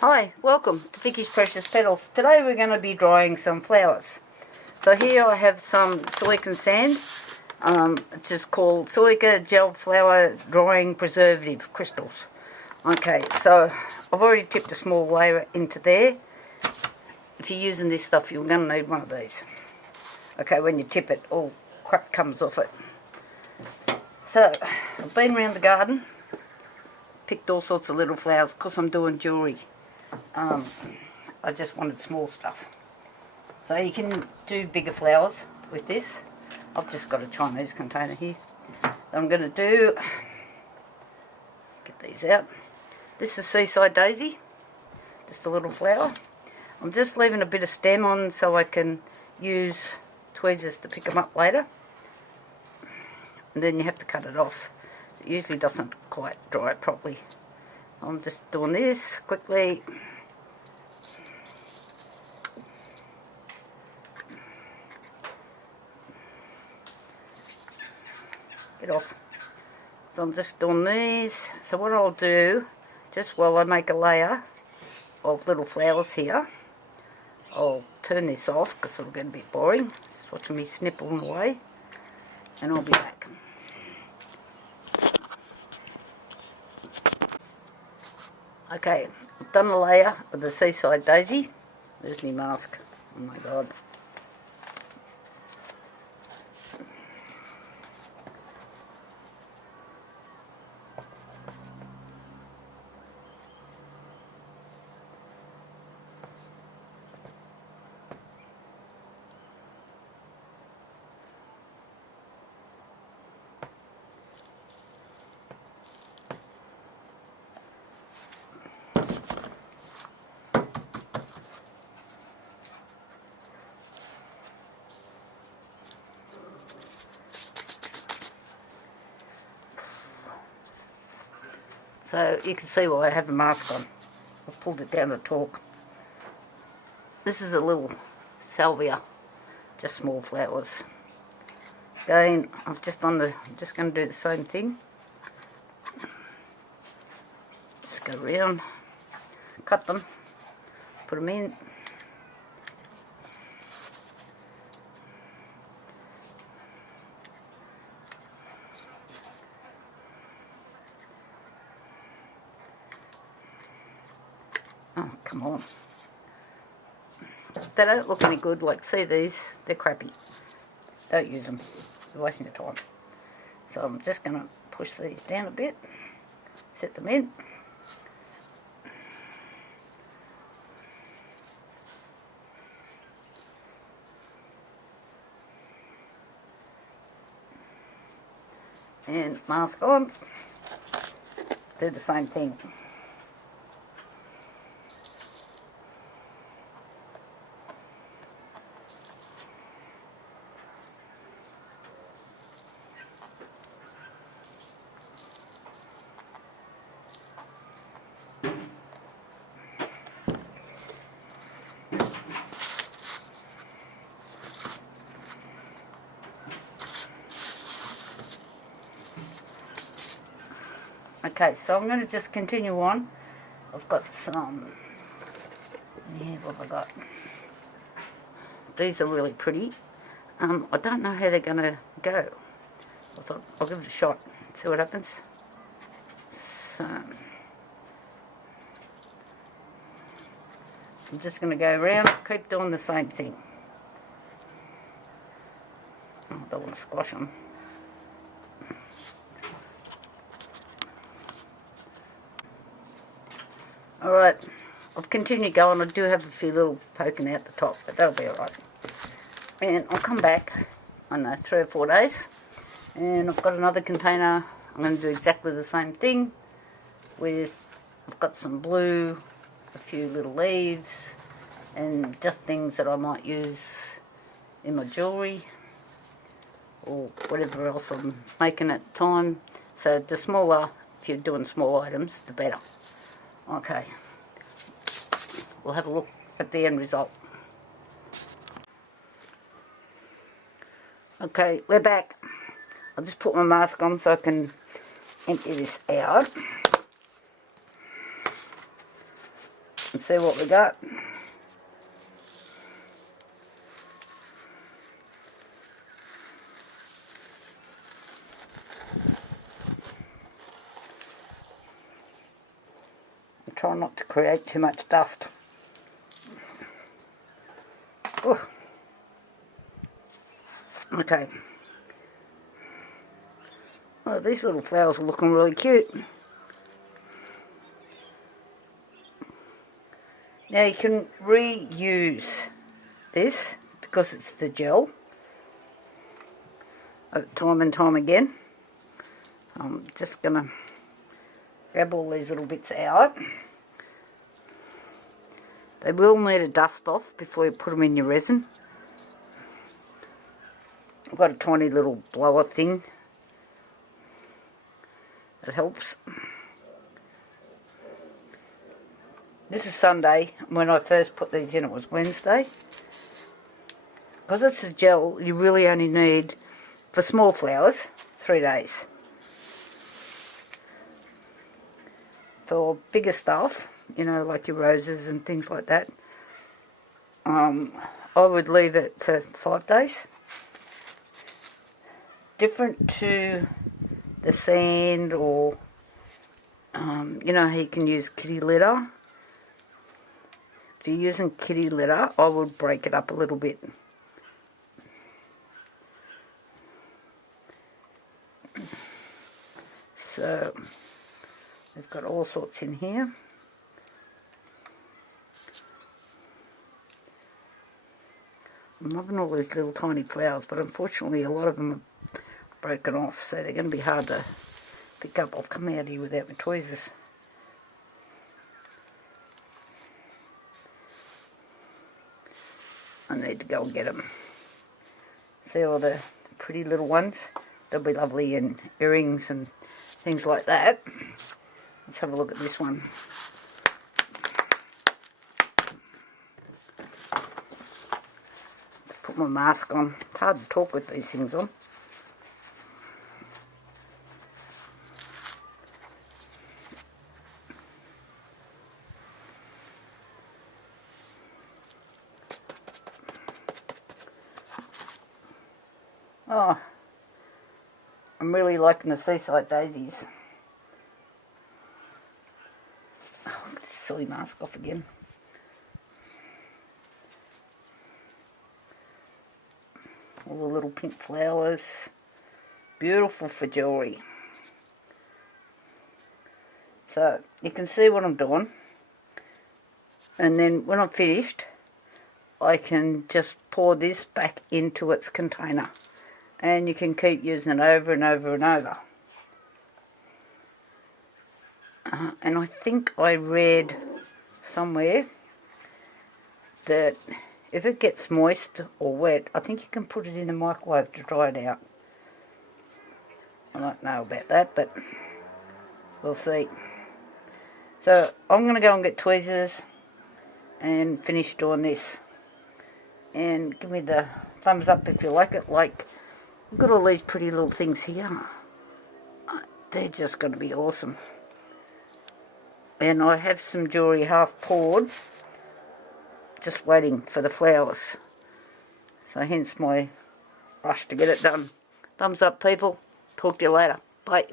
Hi, welcome to Vicky's Precious Petals. Today we're going to be drying some flowers. So here I have some silicon sand. It's just called Silica Gel Flower Drying Preservative Crystals. Okay, so I've already tipped a small layer into there. If you're using this stuff, you're going to need one of these. Okay, when you tip it, all crap comes off it. So, I've been around the garden, picked all sorts of little flowers because I'm doing jewellery. I just wanted small stuff. So you can do bigger flowers with this. I've just got a Chinese container here. I'm going to do, get these out. This is Seaside Daisy, just a little flower. I'm just leaving a bit of stem on so I can use tweezers to pick them up later. And then you have to cut it off. It usually doesn't quite dry properly. I'm just doing this quickly. Get off. So I'm just doing these. So what I'll do, just while I make a layer of little flowers here, I'll turn this off because it'll get a bit boring. Just watching me snipping away. And I'll be back. Okay, I've done a layer of the Seaside Daisy. There's my mask. Oh my god. So you can see why I have a mask on. I've pulled it down to talk. This is a little salvia, just small flowers. Again, I'm just going to do the same thing. Just go around, cut them, put them in. Oh, come on. They don't look any good. Like, see these? They're crappy. Don't use them. You're wasting your time. So I'm just going to push these down a bit. Set them in. And mask on. Do the same thing. Okay, so I'm going to just continue on. I've got some, yeah, what have I got? These are really pretty. I don't know how they're going to go. I thought I'll give it a shot, see what happens. So, I'm just going to go around, keep doing the same thing. I don't want to squash them. Alright, I've continued going. I do have a few little poking out the top, but that'll be alright. And I'll come back, I don't know, 3 or 4 days. And I've got another container. I'm going to do exactly the same thing with, I've got some blue, a few little leaves, and just things that I might use in my jewellery or whatever else I'm making at the time. So the smaller, if you're doing small items, the better. Okay, we'll have a look at the end result. Okay, we're back. I'll just put my mask on so I can empty this out. and see what we got. And try not to create too much dust. Ooh. Okay. Oh, these little flowers are looking really cute. Now you can reuse this because it's the gel time and time again. I'm just going to grab all these little bits out. They will need a dust off before you put them in your resin. I've got a tiny little blower thing that helps. This is Sunday. When I first put these in, it was Wednesday. Because it's a gel, you really only need, for small flowers, 3 days. For bigger stuff, you know, like your roses and things like that, I would leave it for 5 days. Different to the sand or, you know how you can use kitty litter. If you're using kitty litter, I would break it up a little bit. So, we've got all sorts in here. I'm loving all these little tiny flowers, but unfortunately a lot of them are broken off, so they're going to be hard to pick up. I've come out here without my tweezers. I need to go and get them. See all the pretty little ones? They'll be lovely in earrings and things like that. Let's have a look at this one. Put my mask on. It's hard to talk with these things on. Oh, I'm really liking the seaside daisies. Oh, get this silly mask off again. All the little pink flowers. Beautiful for jewellery. So, you can see what I'm doing. And then when I'm finished, I can just pour this back into its container. And you can keep using it over and over and over. And I think I read somewhere that if it gets moist or wet, I think you can put it in the microwave to dry it out. I don't know about that, but we'll see. So I'm going to go and get tweezers and finish doing this. And give me the thumbs up if you like it. Like, I've got all these pretty little things here. They're just going to be awesome. And I have some jewellery half poured, just waiting for the flowers. So hence my rush to get it done. Thumbs up, people. Talk to you later. Bye.